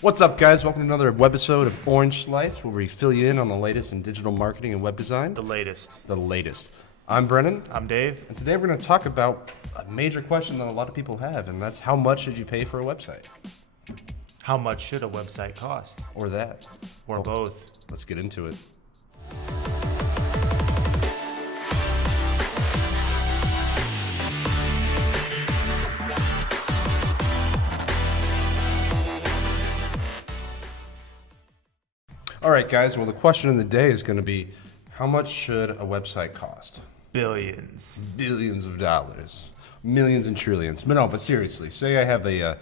What's up, guys? Welcome to another webisode of Orange Slice, where we fill you in on the latest in digital marketing and web design. The latest. I'm Brennan. I'm Dave. And today we're going to talk about a major question that a lot of people have, and that's how much should you pay for a website? How much should a website cost? Or that. Or both. Let's get into it. All right, guys. Well, the question of the day is going to be, how much should a website cost? Billions. Billions of dollars. Millions and trillions. But no, but seriously, say I have a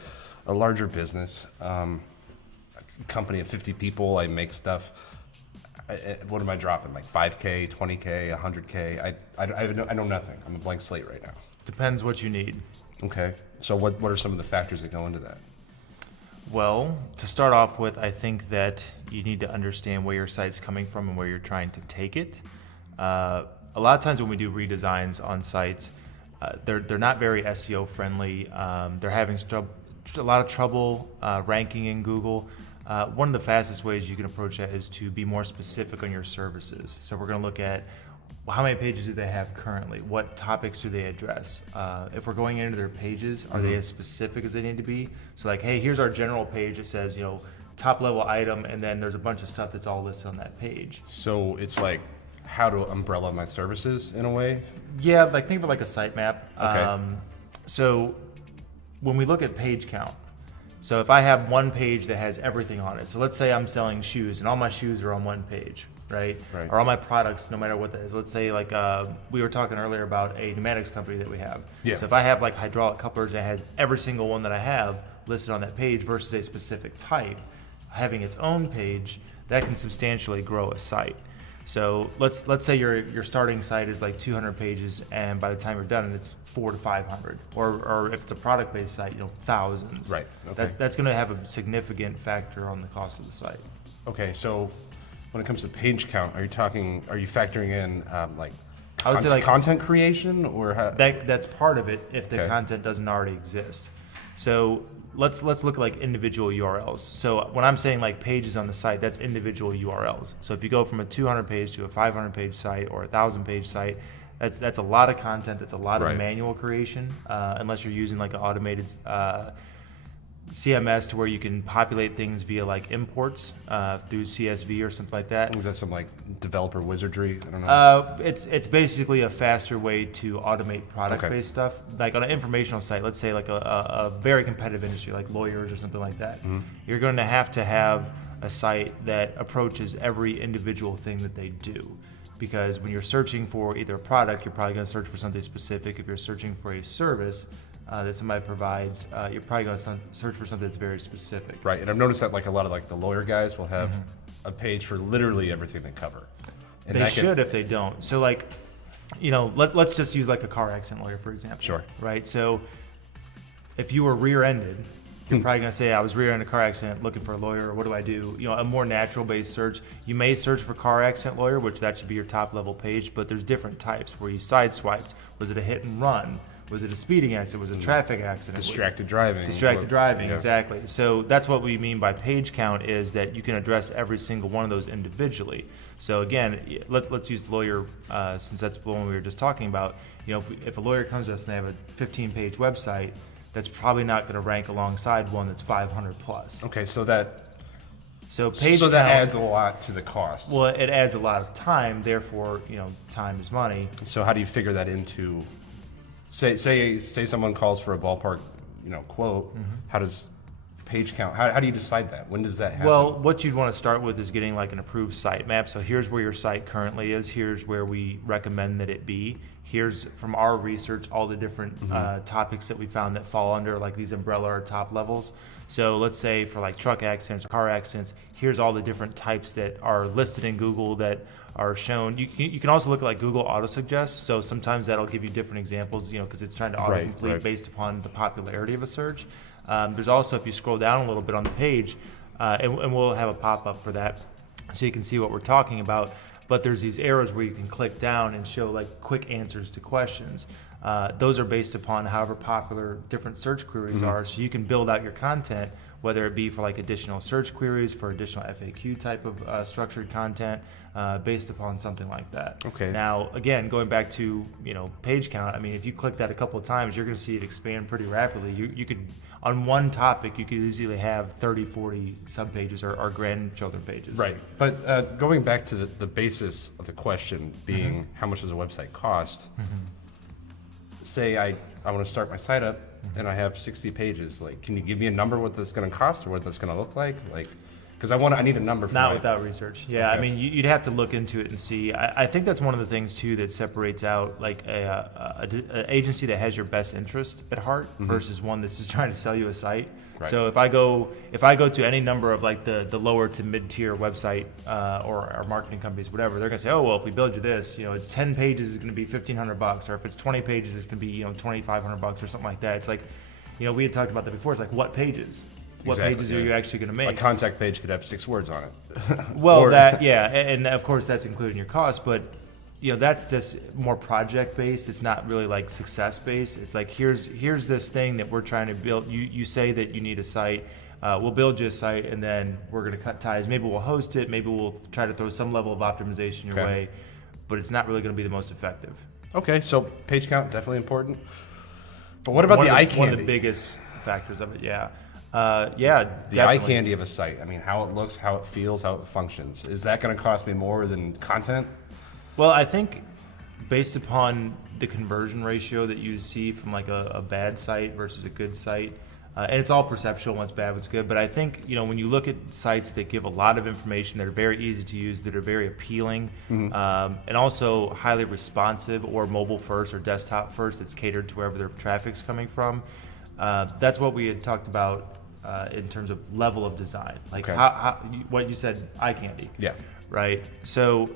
larger business, a company of 50 people, I make stuff. What am I dropping? Like 5K, 20K, 100K? I know nothing. I'm a blank slate right now. Depends what you need. Okay. So what are some of the factors that go into that? Well, to start off with, I think that you need to understand where your site's coming from and where you're trying to take it. A lot of times when we do redesigns on sites, they're not very SEO friendly. They're having a lot of trouble ranking in Google. One of the fastest ways you can approach that is to be more specific on your services. So we're going to look at how many pages do they have currently? What topics do they address? If we're going into their pages, are they as specific as they need to be? So like, hey, here's our general page. It says, top level item, and then there's a bunch of stuff that's all listed on that page. So it's like how to umbrella my services in a way? Yeah, like think of it like a sitemap. Okay. So when we look at page count, so if I have one page that has everything on it, so let's say I'm selling shoes and all my shoes are on one page, right? Or all my products, no matter what that is. Let's say like we were talking earlier about a pneumatics company that we have. Yeah. So if I have like hydraulic couplers that has every single one that I have listed on that page versus a specific type, having its own page, that can substantially grow a site. So let's say your starting site is like 200 pages, and by the time you're done, it's 400 to 500. Or if it's a product-based site, thousands. Right. Okay. That's going to have a significant factor on the cost of the site. Okay. So when it comes to page count, are you factoring in I would say like content creation, or how? That's part of it if the Okay. content doesn't already exist. So let's look at like individual URLs. So when I'm saying like pages on the site, that's individual URLs. So if you go from a 200 page to a 500 page site or a 1,000 page site, that's a lot of content. That's a lot of Right. manual creation, unless you're using like an automated CMS to where you can populate things via like imports through CSV or something like that. Is that some like developer wizardry? I don't know. It's basically a faster way to automate product-based stuff. Like on an informational site, let's say like a very competitive industry like lawyers or something like that. Mm-hmm. You're going to have a site that approaches every individual thing that they do. Because when you're searching for either a product, you're probably going to search for something specific. If you're searching for a service that somebody provides, you're probably going to search for something that's very specific. Right, and I've noticed that like a lot of like the lawyer guys will have a page for literally everything they cover. And They should if they don't. So like, let's just use like a car accident lawyer, for example. Sure. Right? So if you were rear-ended, you're probably going to say, I was rear-ended in a car accident looking for a lawyer. What do I do? A more natural-based search. You may search for car accident lawyer, which that should be your top-level page, but there's different types where you sideswiped. Was it a hit and run? Was it a speeding accident? Was it a traffic accident? Distracted driving. Distracted driving, Yeah. exactly. So that's what we mean by page count, is that you can address every single one of those individually. So again, let's use lawyer, since that's the one we were just talking about. If a lawyer comes to us and they have a 15-page website, that's probably not going to rank alongside one that's 500 plus. Okay, so that page count adds a lot to the cost. Well, it adds a lot of time. Therefore, time is money. So how do you figure that into? Say someone calls for a ballpark, quote. How does page count? How do you decide that? When does that happen? Well, what you'd want to start with is getting like an approved sitemap. So here's where your site currently is. Here's where we recommend that it be. Here's, from our research, all the different topics that we found that fall under like these umbrella or top levels. So let's say for like truck accidents or car accidents, here's all the different types that are listed in Google that are shown. You can also look at like Google autosuggest. So sometimes that'll give you different examples, because it's trying to autocomplete Right. based upon the popularity of a search. There's also, if you scroll down a little bit on the page, and we'll have a pop-up for that so you can see what we're talking about. But there's these arrows where you can click down and show like quick answers to questions. Those are based upon however popular different search queries are. So you can build out your content whether it be for like additional search queries, for additional FAQ type of structured content, based upon something like that. Okay. Now, again, going back to, page count, I mean, if you click that a couple of times, you're going to see it expand pretty rapidly. You could, on one topic, you could easily have 30, 40 subpages or grandchildren pages. Right. But going back to the basis of the question being how much does a website cost? Say I want to start my site up and I have 60 pages. Like, can you give me a number what that's going to cost or what that's going to look like? Like, because I need a number for Not my, without research. Yeah, Okay. I mean, you'd have to look into it and see. I think that's one of the things too that separates out like a agency that has your best interest at heart versus one that's just trying to sell you a site. Right. So if I go to any number of like the lower to mid tier website or marketing companies, whatever, they're gonna say, oh well, if we build you this, it's 10 pages, it's gonna be $1,500, or if it's 20 pages, it's gonna be $2,500 or something like that. It's like, we had talked about that before. It's like, what pages? What Exactly, pages are you actually going to make? a contact page could have 6 words on it. Well, Or- and of course that's including your cost, but that's just more project based. It's not really like success based. It's like here's this thing that we're trying to build. You say that you need a site. We'll build you a site, and then we're going to cut ties. Maybe we'll host it. Maybe we'll try to throw some level of optimization your Okay. way, but it's not really going to be the most effective. Okay, so page count definitely important. But what about the eye candy? One of the biggest factors of it, yeah. Yeah, The eye definitely. candy of a site. I mean, how it looks, how it feels, how it functions. Is that going to cost me more than content? Well, I think based upon the conversion ratio that you see from like a bad site versus a good site, and it's all perceptual, what's bad, what's good, but I think, when you look at sites that give a lot of information, that are very easy to use, that are very appealing, and also highly responsive or mobile first or desktop first, that's catered to wherever their traffic's coming from, that's what we had talked about in terms of level of design. Like Okay. what you said, eye candy. Yeah. Right? So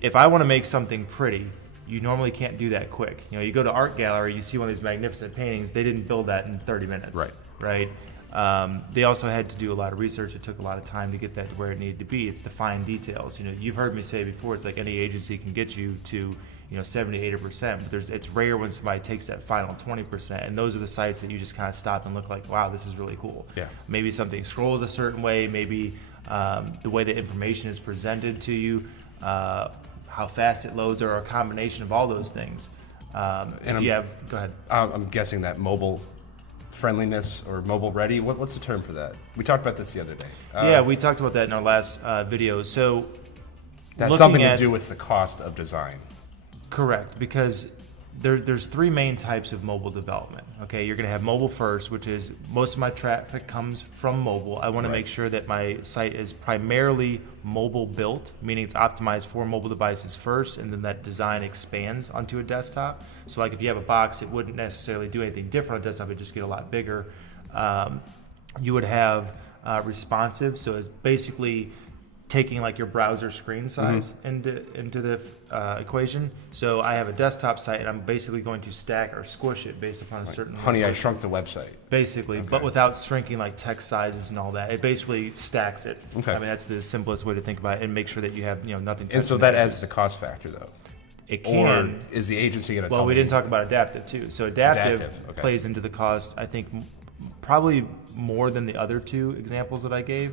if I want to make something pretty, you normally can't do that quick. You go to art gallery, you see one of these magnificent paintings. They didn't build that in 30 minutes. Right. Right. They also had to do a lot of research. It took a lot of time to get that to where it needed to be. It's the fine details. You've heard me say before, it's like any agency can get you to 70, 80%, but it's rare when somebody takes that final 20%, and those are the sites that you just kind of stop and look like, wow, this is really cool. Yeah. Maybe something scrolls a certain way, maybe the way the information is presented to you, how fast it loads, or a combination of all those things. Go ahead. I'm guessing that mobile friendliness or mobile ready. What's the term for that? We talked about this the other day. Yeah, we talked about that in our last video. So That's looking something at- to do with the cost of design. Correct, because there's 3 main types of mobile development. Okay, you're going to have mobile first, which is most of my traffic comes from mobile. I want to Right. make sure that my site is primarily mobile built, meaning it's optimized for mobile devices first, and then that design expands onto a desktop. So like if you have a box, it wouldn't necessarily do anything different on a desktop, it'd just get a lot bigger. You would have responsive, so it's basically taking like your browser screen size into the equation. So I have a desktop site, and I'm basically going to stack or squish it based upon a certain Honey, I resolution. Shrunk the website. Basically, Okay. but without shrinking like text sizes and all that. It basically stacks it. Okay. I mean, that's the simplest way to think about it, and make sure that you have nothing. And so touching that the adds edges. the cost factor, though. It Or can. is the agency going to Well, tell we me? didn't talk about adaptive too. So adaptive Okay. plays into the cost, I think, probably more than the other 2 examples that I gave,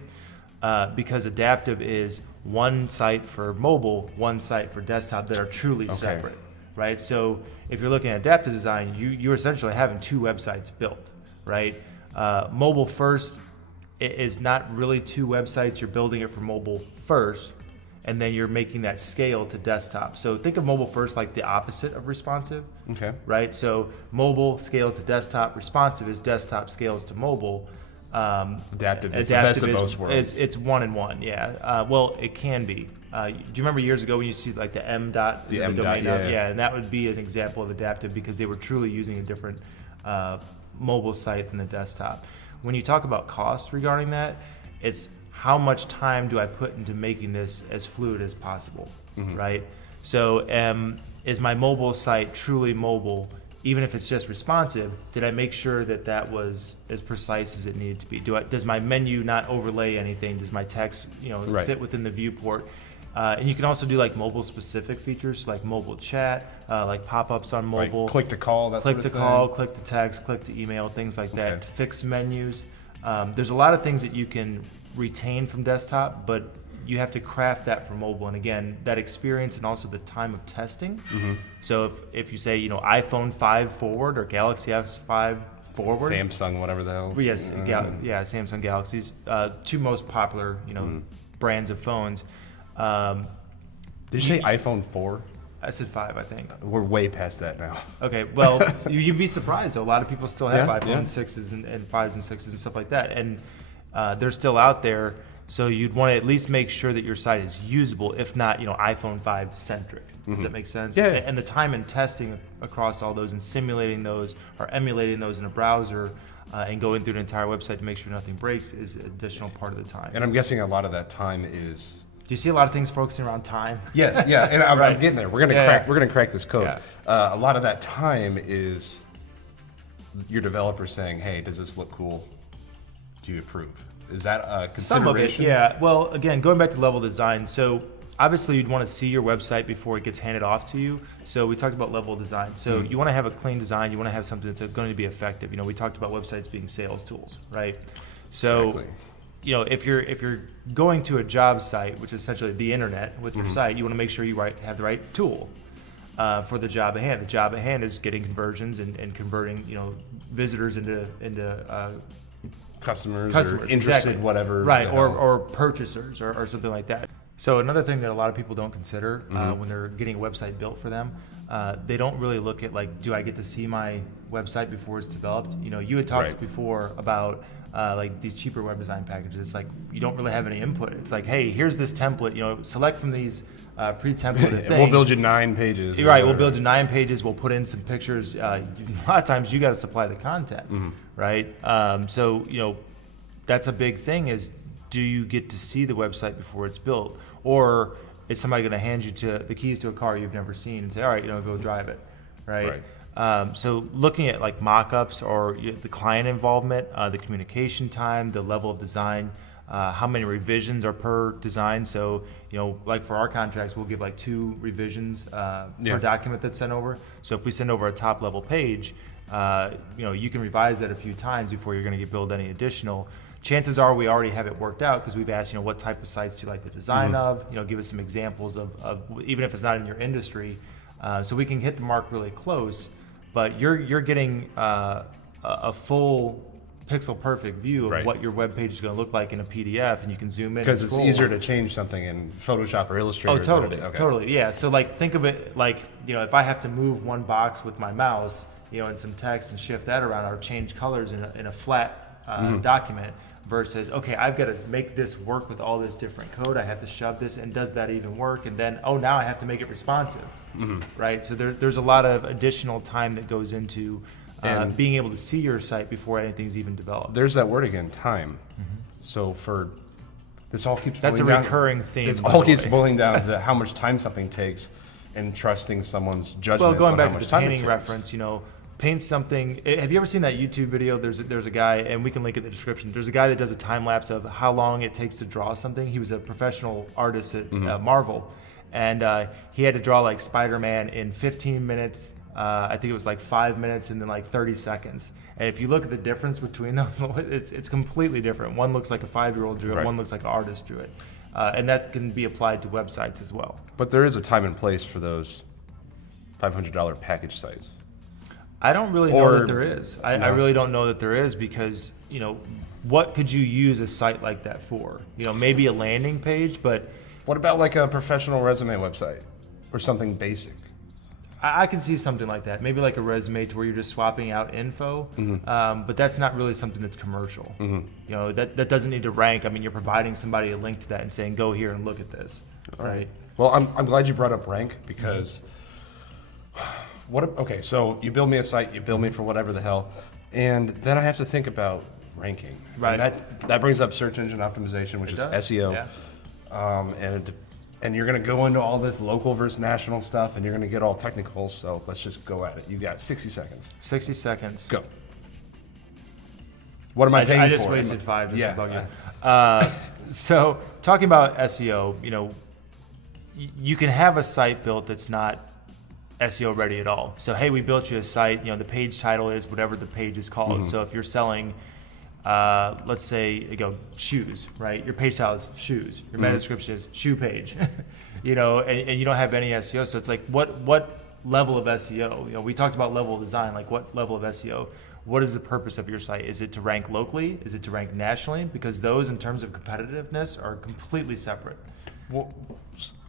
because adaptive is one site for mobile, one site for desktop that are truly separate, right? So if you're looking at adaptive design, you're essentially having 2 websites built, right? Mobile first is not really 2 websites. You're building it for mobile first, and then you're making that scale to desktop. So think of mobile first like the opposite of responsive, Okay. right? So mobile scales to desktop, responsive is desktop scales to mobile. Adaptive is the best of both worlds. It's 1 and 1, yeah. Well, it can be. Do you remember years ago when you see like the M dot? The M dot, domain name? yeah. Yeah, and that would be an example of adaptive because they were truly using a different mobile site than the desktop. When you talk about cost regarding that, it's how much time do I put into making this as fluid as possible, right? So is my mobile site truly mobile? Even if it's just responsive, did I make sure that that was as precise as it needed to be? Does my menu not overlay anything? Does my text, Right. fit within the viewport? And you can also do like mobile specific features like mobile chat, like pop-ups on mobile. Like click to call, that's Click to call, click to text, click to email, things like that. Okay. Fixed menus. There's a lot of things that you can retain from desktop, but you have to craft that for mobile. And again, that experience and also the time of testing. So if you say, iPhone 5 forward or Galaxy S5 forward. Samsung, whatever the hell. Yes, Samsung Galaxies, two most popular, brands of phones. Did you say iPhone 4? I said 5, I think. We're way past that now. Okay, well, you'd be surprised though. A lot of people still have Yeah, iPhone 6s and 5s and 6s and stuff like that, and they're still out there. So you'd want to at least make sure that your site is usable, if not, iPhone 5 centric. Does that make sense? Yeah. And the time in testing across all those and simulating those or emulating those in a browser and going through the entire website to make sure nothing breaks is an additional part of the time. And I'm guessing a lot of that time is. Do you see a lot of things focusing around time? Yes, yeah, and I'm getting there. We're gonna crack this code. Yeah. A lot of that time is your developer saying, "Hey, does this look cool? Do you approve?" Is that a consideration? Some of it, yeah. Well, again, going back to level design, so obviously you'd want to see your website before it gets handed off to you. So we talked about level design. So you want to have a clean design. You want to have something that's going to be effective. We talked about websites being sales tools, right? So. Exactly. If you're going to a job site, which is essentially the internet with your site, you want to make sure you have the right tool for the job at hand. The job at hand is getting conversions and converting visitors into Customers or interested, exactly. whatever. Right, or purchasers or something like that. So another thing that a lot of people don't consider when they're getting a website built for them, they don't really look at do I get to see my website before it's developed? You had talked before about these cheaper web design packages. It's like you don't really have any input. It's like, hey, here's this template. Select from these pre-templated things. We'll build you 9 pages. Right, we'll build you 9 pages. We'll put in some pictures. A lot of times you got to supply the content, right? So that's a big thing. Is do you get to see the website before it's built, or is somebody going to hand you the keys to a car you've never seen and say, all right, go drive it, right? So looking at mock-ups or the client involvement, the communication time, the level of design, how many revisions are per design. So, for our contracts, we'll give 2 revisions per document that's sent over. So if we send over a top level page, you can revise that a few times before you're going to build any additional. Chances are we already have it worked out because we've asked, what type of sites do you like the design of? Give us some examples of even if it's not in your industry, so we can hit the mark really close. But you're getting a full pixel perfect view of what your web page is going to look like in a PDF, and you can zoom in. Because it's easier to change something in Photoshop or Illustrator. Oh, totally, totally, yeah. So think of it if I have to move one box with my mouse, and some text and shift that around, or change colors in a flat document. Versus, okay, I've got to make this work with all this different code. I have to shove this, and does that even work? And then, now I have to make it responsive, right? So there's a lot of additional time that goes into being able to see your site before anything's even developed. There's that word again, time. So this all keeps that's a boiling down, recurring theme. It all keeps boiling down to how much time something takes, and trusting someone's judgment. Well, going on back how to much the time it painting takes. reference, paint something. Have you ever seen that YouTube video? There's a guy, and we can link it in the description. There's a guy that does a time lapse of how long it takes to draw something. He was a professional artist at Marvel, and he had to draw Spider-Man in 15 minutes. I think it was 5 minutes and then 30 seconds. And if you look at the difference between those, it's completely different. One looks like a 5-year-old drew it. One looks like an artist drew it. And that can be applied to websites as well. But there is a time and place for those $500 package sites. I don't really know that there is. I really don't know that there is because, what could you use a site like that for? Maybe a landing page, but... What about a professional resume website or something basic? I can see something like that. Maybe a resume to where you're just swapping out info, but that's not really something that's commercial. That doesn't need to rank. I mean, you're providing somebody a link to that and saying, go here and look at this, right? Well, I'm glad you brought up rank because... Okay, so you build me a site, you build me for whatever the hell, and then I have to think about ranking. Right. And that brings up search engine optimization, which is SEO. Yeah. And you're going to go into all this local versus national stuff, and you're going to get all technical, so let's just go at it. You got 60 seconds. 60 seconds. Go. What am I paying for? I just wasted 5 just to bug you. So talking about SEO, you can have a site built that's not SEO ready at all. So hey, we built you a site, the page title is whatever the page is called. So if you're selling let's say you go shoes, right? Your page style is shoes. Your meta description is shoe page, and you don't have any SEO. So it's like, what level of SEO? We talked about level of design, like what level of SEO? What is the purpose of your site? Is it to rank locally? Is it to rank nationally? Because those, in terms of competitiveness, are completely separate. Well,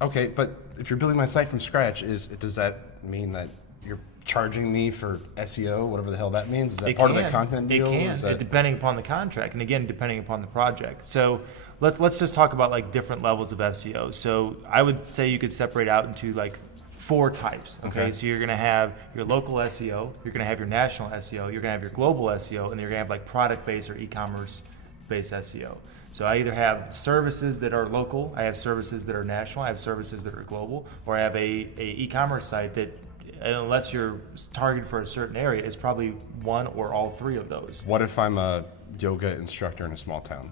okay, but if you're building my site from scratch, does that mean that you're charging me for SEO, whatever the hell that means? Is that part of the content deal? It can, depending upon the contract, and again, depending upon the project. So let's just talk about like different levels of SEO. So I would say you could separate out into like 4 types. Okay, so you're going to have your local SEO, you're going to have your national SEO, you're going to have your global SEO, and then you're going to have like product-based or e-commerce-based SEO. So I either have services that are local, I have services that are national, I have services that are global, or I have a e-commerce site that, unless you're targeted for a certain area, is probably one or all 3 of those. What if I'm a yoga instructor in a small town?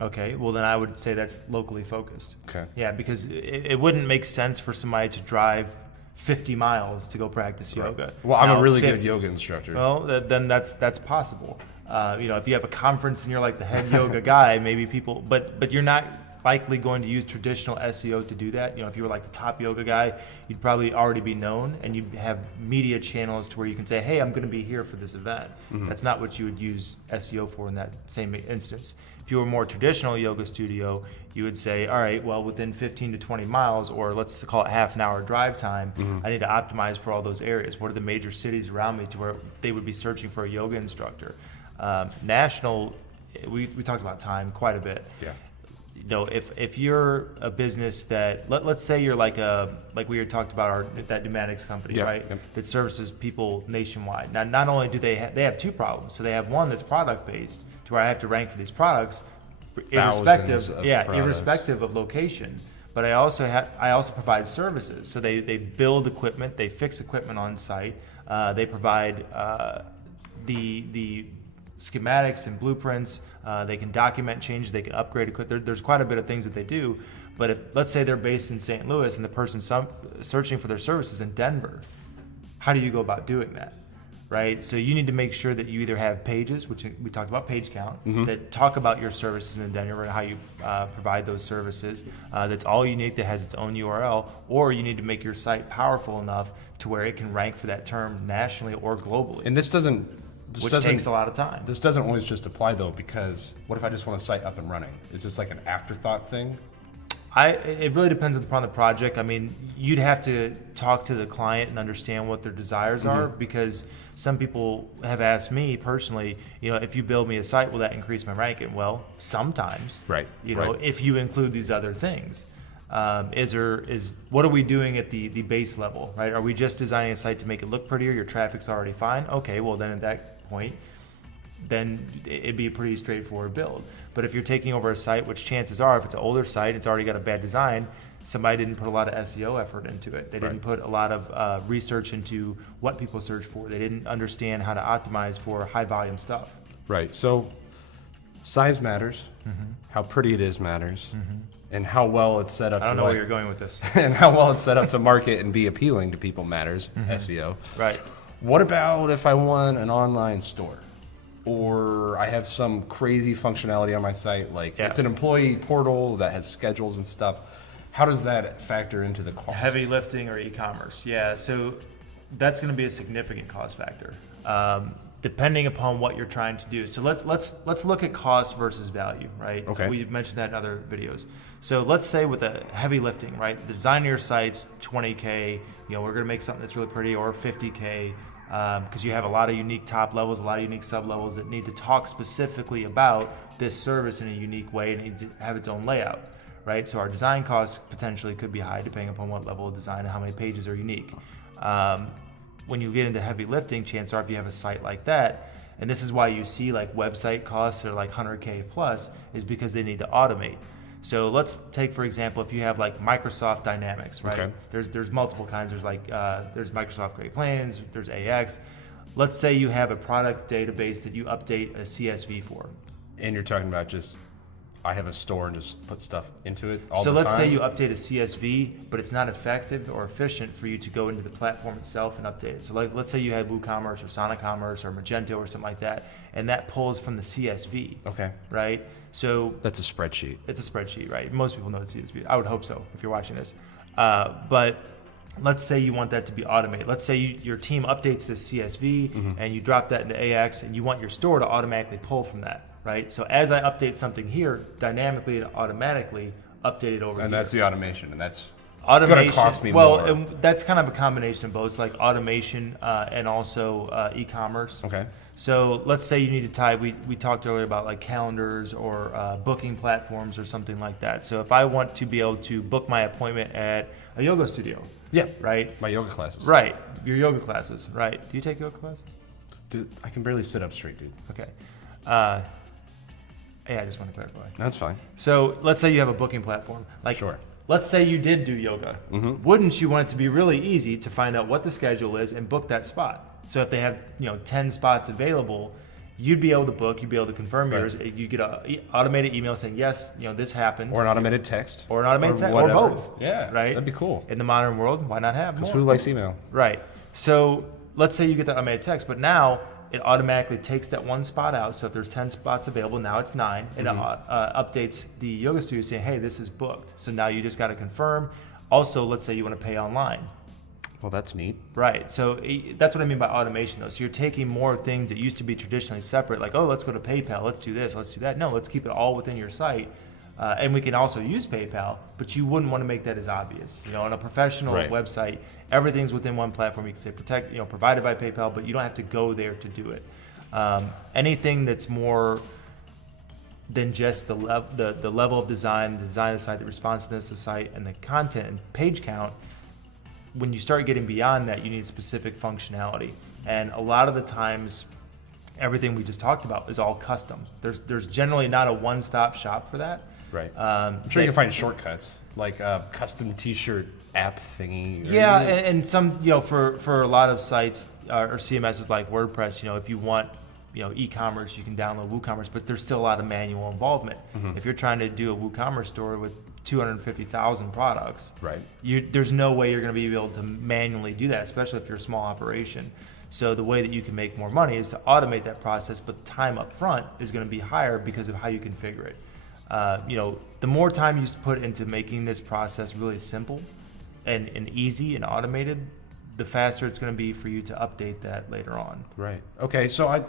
Okay, well then I would say that's locally focused. Okay. Yeah, because it wouldn't make sense for somebody to drive 50 miles to go practice yoga. Well, I'm a really good yoga instructor. Well, then that's possible. If you have a conference and you're like the head yoga guy, maybe people, but you're not likely going to use traditional SEO to do that. If you were like the top yoga guy, you'd probably already be known, and you'd have media channels to where you can say, hey, I'm going to be here for this event. That's not what you would use SEO for in that same instance. If you were a more traditional yoga studio, you would say, all right, well, within 15 to 20 miles, or let's call it half an hour drive time, I need to optimize for all those areas. What are the major cities around me to where they would be searching for a yoga instructor? National, we talked about time quite a bit. Yeah. If you're a business that let's say you're like we had talked about that pneumatics company, right? Yep. That services people nationwide. Now, not only do they have 2 problems. So they have one that's product based, to where I have to rank for these products, irrespective of location. But I also provide services. So they build equipment, they fix equipment on site, they provide the schematics and blueprints. They can document changes. They can upgrade equipment. There's quite a bit of things that they do. But if, let's say, they're based in St. Louis and the person searching for their services in Denver, how do you go about doing that? Right? So you need to make sure that you either have pages, which we talked about page count, that talk about your services in Denver and how you provide those services. That's all unique, that has its own URL, or you need to make your site powerful enough to where it can rank for that term nationally or globally. And this takes a lot of time. This doesn't always just apply though, because what if I just want a site up and running? Is this like an afterthought thing? It really depends upon the project. I mean, you'd have to talk to the client and understand what their desires are, because some people have asked me personally, if you build me a site, will that increase my ranking? Well, sometimes. Right. If you include these other things. What are we doing at the base level, right? Are we just designing a site to make it look prettier? Your traffic's already fine. Okay, well then at that point, then it'd be a pretty straightforward build. But if you're taking over a site, which chances are, if it's an older site, it's already got a bad design, somebody didn't put a lot of SEO effort into it. They didn't put a lot of research into what people search for. They didn't understand how to optimize for high volume stuff. Right. So size matters. How pretty it is matters. And how well it's set up. I don't know where you're going with this. And how well it's set up to market and be appealing to people matters. SEO. Right. What about if I want an online store? Or I have some crazy functionality on my site, like it's an employee portal that has schedules and stuff. How does that factor into the cost? Heavy lifting or e-commerce? Yeah, so that's going to be a significant cost factor, depending upon what you're trying to do. So let's look at cost versus value, right? Okay. We've mentioned that in other videos. So let's say with a heavy lifting, right? The design of your site's $20K. We're going to make something that's really pretty, or $50K. Because you have a lot of unique top levels, a lot of unique sub levels that need to talk specifically about this service in a unique way and need to have its own layout, right? So our design costs potentially could be high depending upon what level of design and how many pages are unique. When you get into heavy lifting, chances are if you have a site like that, and this is why you see like website costs are like 100K plus, is because they need to automate. So let's take, for example, if you have like Microsoft Dynamics, right? Okay. There's multiple kinds. There's there's Microsoft Great Plains, there's AX. Let's say you have a product database that you update a CSV for. And you're talking about just I have a store and just put stuff into it all So the time? let's say you update a CSV, but it's not effective or efficient for you to go into the platform itself and update it. So like, let's say you had WooCommerce or SonicCommerce or Magento or something like that, and that pulls from the CSV, Okay. right? So That's a spreadsheet. it's a spreadsheet, right? Most people know it's CSV. I would hope so if you're watching this. But let's say you want that to be automated. Let's say your team updates this CSV and you drop that into AX and you want your store to automatically pull from that, right? So as I update something here, dynamically and automatically update it over And here. that's the automation, and that's Automation, going to cost me well, more. and that's kind of a combination of both, it's like automation and also e-commerce. Okay. So let's say you need to tie, we talked earlier about like calendars or booking platforms or something like that. So if I want to be able to book my appointment at a yoga studio, Yeah. right? My yoga classes. Right, your yoga classes, right? Do you take yoga classes? Dude, I can barely sit up straight, dude. Okay. Yeah, I just want to clarify. That's fine. So let's say you have a booking platform. Like, Sure. let's say you did do yoga. Wouldn't you want it to be really easy to find out what the schedule is and book that spot? So if they have 10 spots available, you'd be able to book. You'd be able to confirm Right. yours. You get an automated email saying yes, this happened, Or an automated text. or an automated text, or whatever. both. Yeah. Right. That'd be cool. In the modern world, why not have Because more? who likes email? Right. So let's say you get the automated text, but now it automatically takes that one spot out. So if there's 10 spots available, now it's 9. And it updates the yoga studio saying, hey, this is booked. So now you just got to confirm. Also, let's say you want to pay online. Well, that's neat. Right. So that's what I mean by automation, though. So you're taking more things that used to be traditionally separate, like, oh, let's go to PayPal, let's do this, let's do that. No, let's keep it all within your site. And we can also use PayPal, but you wouldn't want to make that as obvious. On a professional Right. website, everything's within one platform. You can say provided by PayPal, but you don't have to go there to do it. Anything that's more than just the level of design, the design of the site, the responsiveness of the site, and the content and page count, when you start getting beyond that, you need specific functionality. And a lot of the times, everything we just talked about is all custom. There's generally not a one-stop shop for that. Right. I'm sure you can find shortcuts, like a custom T-shirt app thingy. Yeah, and some, for a lot of sites or CMSs like WordPress, if you want, e-commerce, you can download WooCommerce, but there's still a lot of manual involvement. If you're trying to do a WooCommerce store with 250,000 products, Right. There's no way you're going to be able to manually do that, especially if you're a small operation. So the way that you can make more money is to automate that process, but the time up front is going to be higher because of how you configure it. The more time you put into making this process really simple and easy and automated, the faster it's going to be for you to update that later on. Right. Okay. So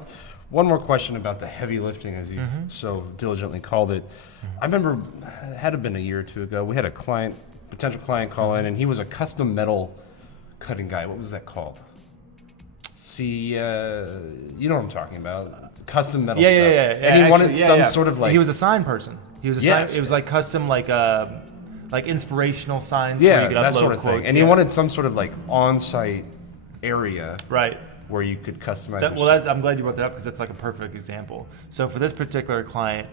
one more question about the heavy lifting, as you so diligently called it. I remember, it had been a year or two ago, we had a potential client call in, and he was a custom metal cutting guy. What was that called? You know what I'm talking about? Custom metal stuff. Yeah. And he wanted some sort of like... He was a sign person. He was a Yes. sign. It was like custom, like inspirational signs. where Yeah, you could that upload sort of thing. quotes. And he wanted some sort of like on-site area Right. where you could customize your I'm glad you brought that up because that's like a perfect example. So for this particular client,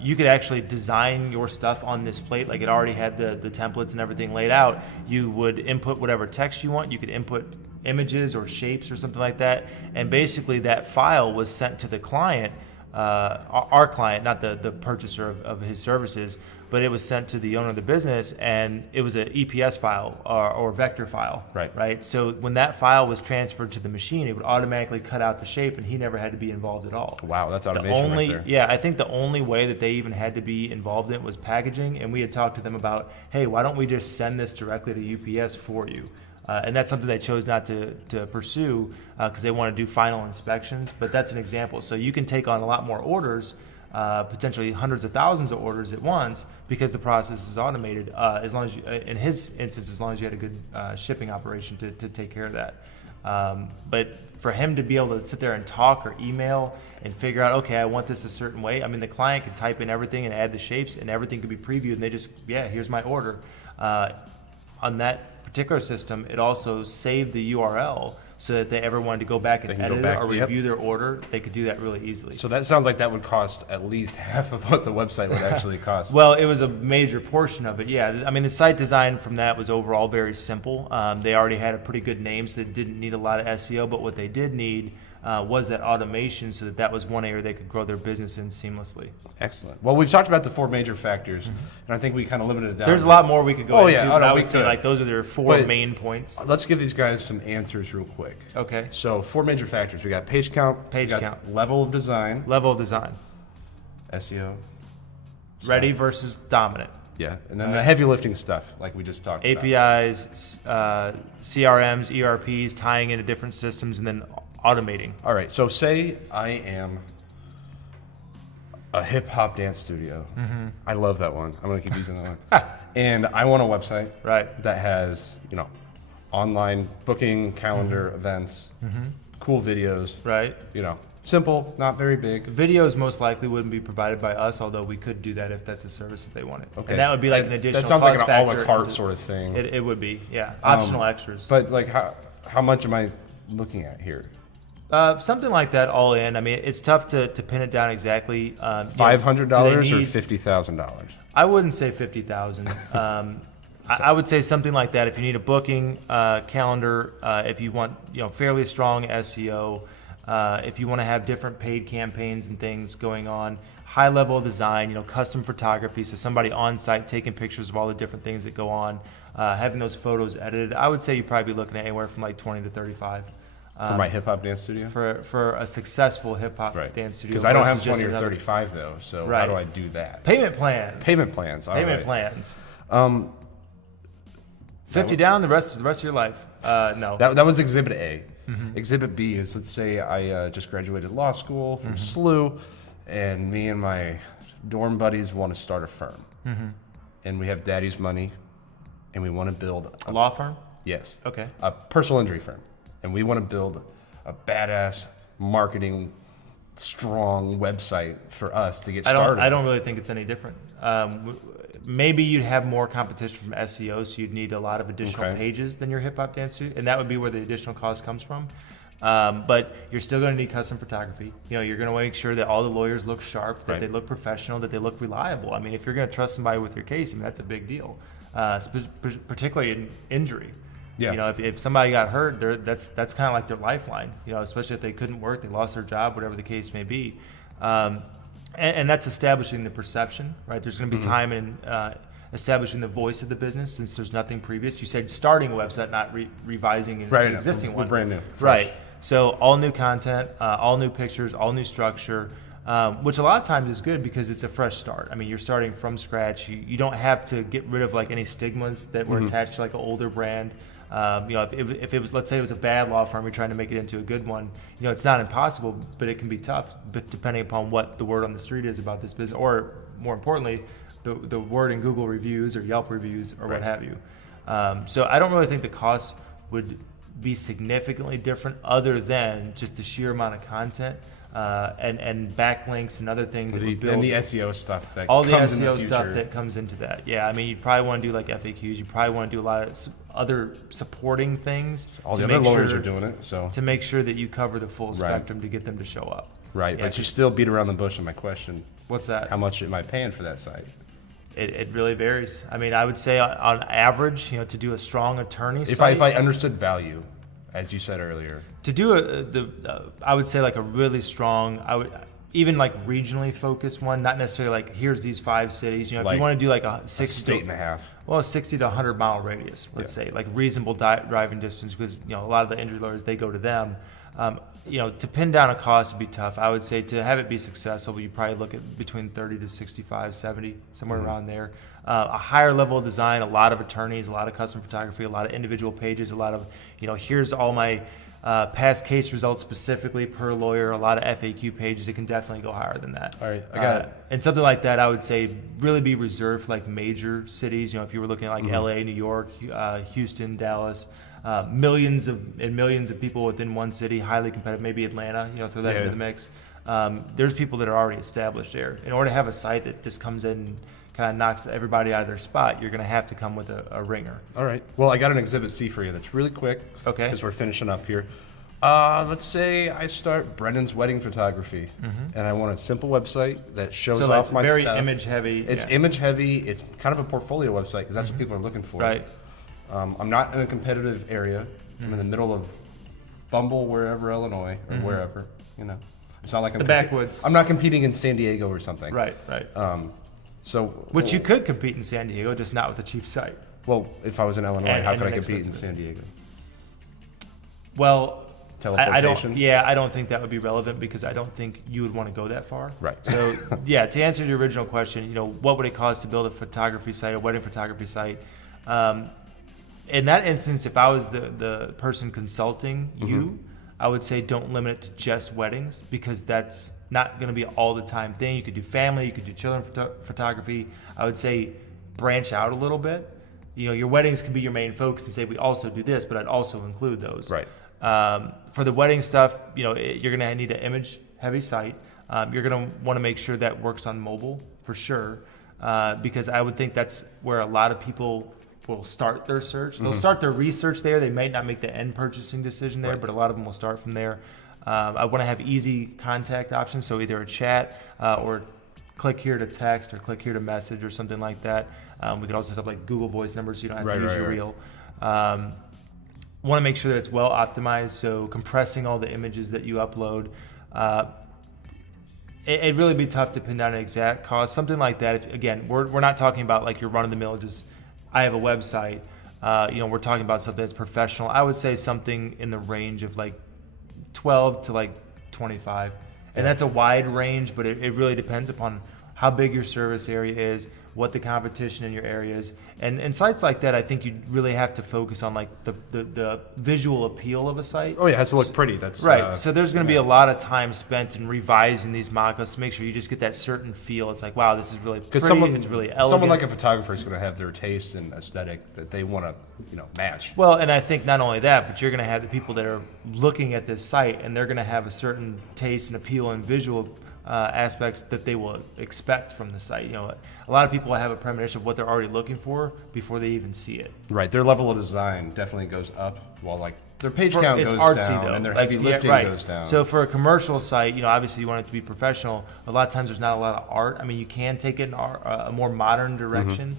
you could actually design your stuff on this plate. Like it already had the templates and everything laid out. You would input whatever text you want. You could input images or shapes or something like that. And basically that file was sent to the client, our client, not the purchaser of his services, but it was sent to the owner of the business, and it was an EPS file or vector file. Right. So when that file was transferred to the machine, it would automatically cut out the shape, and he never had to be involved at all. Wow, that's automation right there. Yeah, I think the only way that they even had to be involved in it was packaging, and we had talked to them about, hey, why don't we just send this directly to UPS for you? And that's something they chose not to pursue because they want to do final inspections, but that's an example. So you can take on a lot more orders, potentially hundreds of thousands of orders at once because the process is automated, as long as you, in his instance, as long as you had a good shipping operation to take care of that. But for him to be able to sit there and talk or email and figure out, okay, I want this a certain way. I mean, the client could type in everything and add the shapes and everything could be previewed and they just, here's my order. On that particular system, it also saved the URL so that if they ever wanted to go back and edit it or review their order, they could do that really easily. So that sounds like that would cost at least half of what the website would actually cost. Well, it was a major portion of it, yeah. I mean, the site design from that was overall very simple. They already had a pretty good name, so they didn't need a lot of SEO, but what they did need was that automation, so that was one area they could grow their business in seamlessly. Excellent. Well, we've talked about the 4 major factors, and I think we kind of limited it down. There's a lot more we could go Oh, into, yeah. but no, I we would say could. like those are their 4 But main points. Let's give these guys some answers real quick. Okay. So 4 major factors. We got page count. we Page got count. Level of design. Level of design. SEO. Ready versus dominant. Yeah. And then the heavy lifting stuff, like we just talked about. APIs, CRMs, ERPs, tying into different systems, and then automating. All right. So say I am a hip hop dance studio. I love that one. I'm going to keep using that one. And I want a website Right. that has, online booking, calendar, events, cool videos, Right. simple, not very big. Videos most likely wouldn't be provided by us, although we could do that if that's a service that they wanted. Okay. And that would be like an additional That sounds like cost an a la factor carte into- sort of thing. It would be, yeah. Optional extras. But like, how much am I looking at here? Something like that all in. I mean, it's tough to pin it down exactly. $500 do or they need- $50,000? I wouldn't say 50,000. I would say something like that. If you need a booking calendar, if you want fairly strong SEO, if you want to have different paid campaigns and things going on, high level design, custom photography, so somebody on site taking pictures of all the different things that go on, having those photos edited. I would say you'd probably be looking at anywhere from like 20 to 35. For my hip hop dance studio? For a successful hip hop Right. dance studio. Because I don't have versus just 20 or another- 35 though, so how Right. do I do that? Payment plans. Payment plans. All Payment right. plans. 50 That down the rest of your life. No. That was Exhibit A. Exhibit B is, let's say I just graduated law school from SLU, and me and my dorm buddies want to start a firm. And we have daddy's money, and we want to build A law firm? yes, Okay. a personal injury firm. And we want to build a badass marketing strong website for us to get started. I don't really think it's any different. Maybe you'd have more competition from SEO, so you'd need a lot of additional Okay. pages than your hip hop dance studio, and that would be where the additional cost comes from. But you're still going to need custom photography. You're going to make sure that all the lawyers look sharp, that Right. they look professional, that they look reliable. I mean, if you're going to trust somebody with your case, I mean, that's a big deal, particularly in injury. Yeah. If somebody got hurt, that's kind of like their lifeline. Especially if they couldn't work, they lost their job, whatever the case may be. And that's establishing the perception, right? There's going to be time in establishing the voice of the business, since there's nothing previous. You said starting a website, not revising an Right, existing we're one. brand new, fresh. Right. So all new content, all new pictures, all new structure, which a lot of times is good because it's a fresh start. I mean, you're starting from scratch. You don't have to get rid of like any stigmas that were attached to like an older brand. If it was, let's say it was a bad law firm, you're trying to make it into a good one. It's not impossible, but it can be tough. But depending upon what the word on the street is about this business, or more importantly, the word in Google reviews or Yelp reviews or what have you. So I don't really think the cost would be significantly different, other than just the sheer amount of content and backlinks and other things that we build. And the SEO stuff that All the comes in the SEO stuff future. that comes into that. Yeah, I mean, you probably want to do like FAQs. You probably want to do a lot of other supporting things. All to the other make lawyers sure- are doing it, so to make sure that you cover the full spectrum to get them to show up. right. Yeah, But you 'cause- still beat around the bush on my question. What's that? How much am I paying for that site? It really varies. I mean, I would say on average, to do a strong attorney If site, I understood value, as you said earlier, to do I would say like a really strong, even like regionally focused one, not necessarily like here's these 5 cities. If Like you want to do like a a 60 state and a half. Well, a 60 to 100 mile radius, let's say, like reasonable driving distance, because a lot of the injury lawyers, they go to them. To pin down a cost would be tough. I would say to have it be successful, you probably look at between 30 to 65, 70, somewhere around there. A higher level of design, a lot of attorneys, a lot of custom photography, a lot of individual pages, a lot of, here's all my past case results specifically per lawyer, a lot of FAQ pages. It can definitely go higher than that. All right, I got it. And something like that, I would say, really be reserved for like major cities. If you were looking at like LA, New York, Houston, Dallas, millions of people within one city, highly competitive. Maybe Atlanta, throw that into the mix. There's people that are already established there. In order to have a site that just comes in and kind of knocks everybody out of their spot, you're going to have to come with a ringer. All right. Well, I got an Exhibit C for you that's really quick. Okay. Because we're finishing up here. Let's say I start Brendan's wedding photography, and I want a simple website that shows So off it's my very stuff. image heavy. It's yeah. image heavy. It's kind of a portfolio website because that's what people are looking for. Right. I'm not in a competitive area. I'm in the middle of Bumble, wherever, Illinois, or wherever, you know. It's not like I'm The backwoods. I'm not competing in San Diego or something. Right. Which You could compete in San Diego, just not with a cheap site. Well, if I was in Illinois, how And could I an compete in expensive San Diego? Well, Teleportation? I don't think that would be relevant because I don't think you would want to go that far. Right. So, yeah, to answer your original question, you know, what would it cost to build a photography site, a wedding photography site? In that instance, if I was the person consulting you, I would say don't limit it to just weddings because that's not going to be all the time thing. You could do family, you could do children photography. I would say branch out a little bit. You know, your weddings can be your main focus and say we also do this, but I'd also include those. Right. For the wedding stuff, you know, you're going to need an image-heavy site. You're going to want to make sure that works on mobile for sure, because I would think that's where a lot of people will start their search. They'll start their research there. They might not make the end purchasing decision there, but a lot of them will start from there. I want to have easy contact options, so either a chat or click here to text or click here to message or something like that. We could also set up like Google Voice numbers so you don't have to use your reel. Want to make sure that it's well optimized, so compressing all the images that you upload. It'd really be tough to pin down an exact cost. Something like that, again, we're not talking about like your run-of-the-mill, just I have a website. You know, we're talking about something that's professional. I would say something in the range of like 12 to like 25. And that's a wide range, but it really depends upon how big your service area is, what the competition in your area is. And sites like that, I think you really have to focus on like the visual appeal of a site. Oh yeah, it has to look pretty. That's right. So there's going to be a lot of time spent in revising these mock-ups to make sure you just get that certain feel. It's like, wow, this is really pretty. It's really elegant. Someone like a photographer is going to have their taste and aesthetic that they want to, you know, match. Well, and I think not only that, but you're going to have the people that are looking at this site, and they're going to have a certain taste and appeal and visual aspects that they will expect from the site. You know, a lot of people have a premonition of what they're already looking for before they even see it. Right. Their level of design definitely goes up, while like their page count it's goes artsy, down, though. and their Like, heavy lifting goes down. So for a commercial site, you know, obviously you want it to be professional. A lot of times there's not a lot of art. I mean, you can take it in a more modern direction.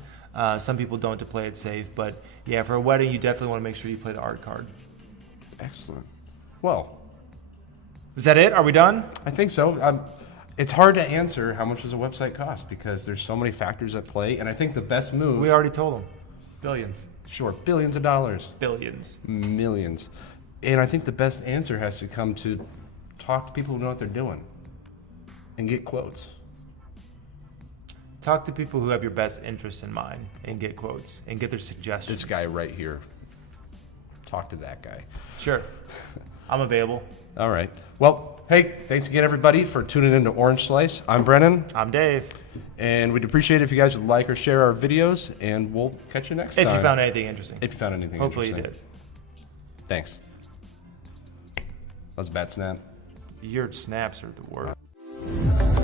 Some people don't to play it safe, but yeah, for a wedding, you definitely want to make sure you play the art card. Excellent. Well, is that it? Are we done? I think so. It's hard to answer how much does a website cost because there's so many factors at play, and I think the best move. We already told them. Billions. Sure, billions of dollars. Billions. Millions. And I think the best answer has to come to talk to people who know what they're doing and get quotes. Talk to people who have your best interest in mind and get quotes and get their suggestions. This guy right here. Talk to that guy. Sure. I'm available. All right. Well, hey, thanks again, everybody, for tuning in to Orange Slice. I'm Brennan. I'm Dave. And we'd appreciate it if you guys would like or share our videos, and we'll catch you next time. If you found anything interesting. If you found anything Hopefully interesting. you did. Thanks. That was a bad snap. Your snaps are the worst.